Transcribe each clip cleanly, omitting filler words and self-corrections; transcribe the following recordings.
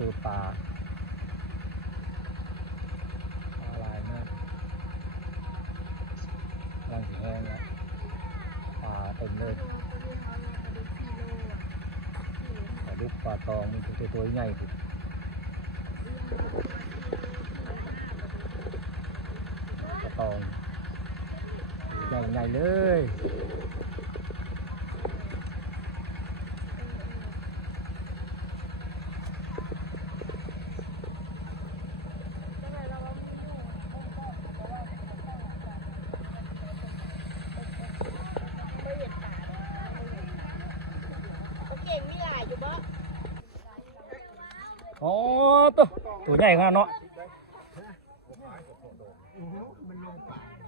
ดูปลาลายมากกำลังแห้งแล้วปลาเต็มเลยปลาดุกปลาตองมันตัวใหญ่สุดปลาตองใหญ่เลยอ๋อตัวใหญ่ขนาดเนาะ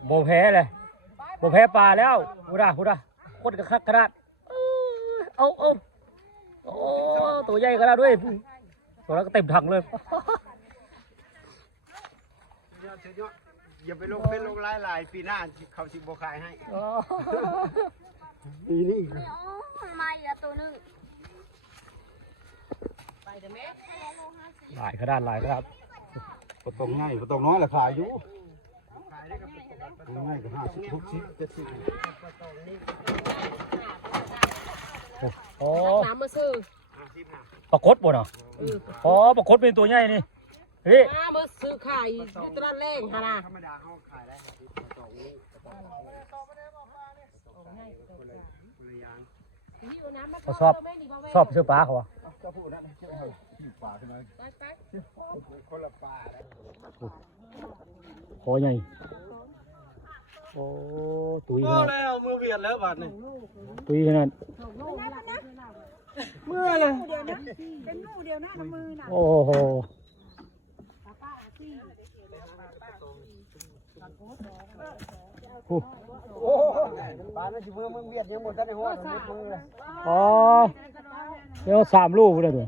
โบแพ้เลยโบแพ้ปลาแล้วหูดาโคตรกระคักกระดาษเอาโอ้ตัวใหญ่ขนาดด้วยตัวแล้วก็เต็มถังเลยอย่าไปลงเป็นลงลายปีหน้าเขาสิบขายให้ปีนี้ไม่ละตัวนึงหลายขนาดก็ต้องง่ายก็ต้องน้อยแหละขายอยู่ง่ายก็50 60 70โอ้น้ำมาซื้อปลากดบ่เนาะอ๋อปลากดเป็นตัวใหญ่นี่เฮ้ยมาซื้อไข่ยุตระแรงฮะนะธรรมดาเขาขายได้เขาชอบซื้อปลาเขาจะพูดนั่นเชื่อเขาปลาใช่ไหมคนละปลาคอใหญ่โอ้ตุยนะแล้วมือเวียนแล้วบาดนี่ตุยนั่นเมื่อเลยเป็นงูเดียวนะมือน่ะโอ้โหโอ้ปลานั่นสิมือมึงเวียนยังหมดกันในหัวมือเลยอ๋อเดี๋ยว3 ลูกเลยตัว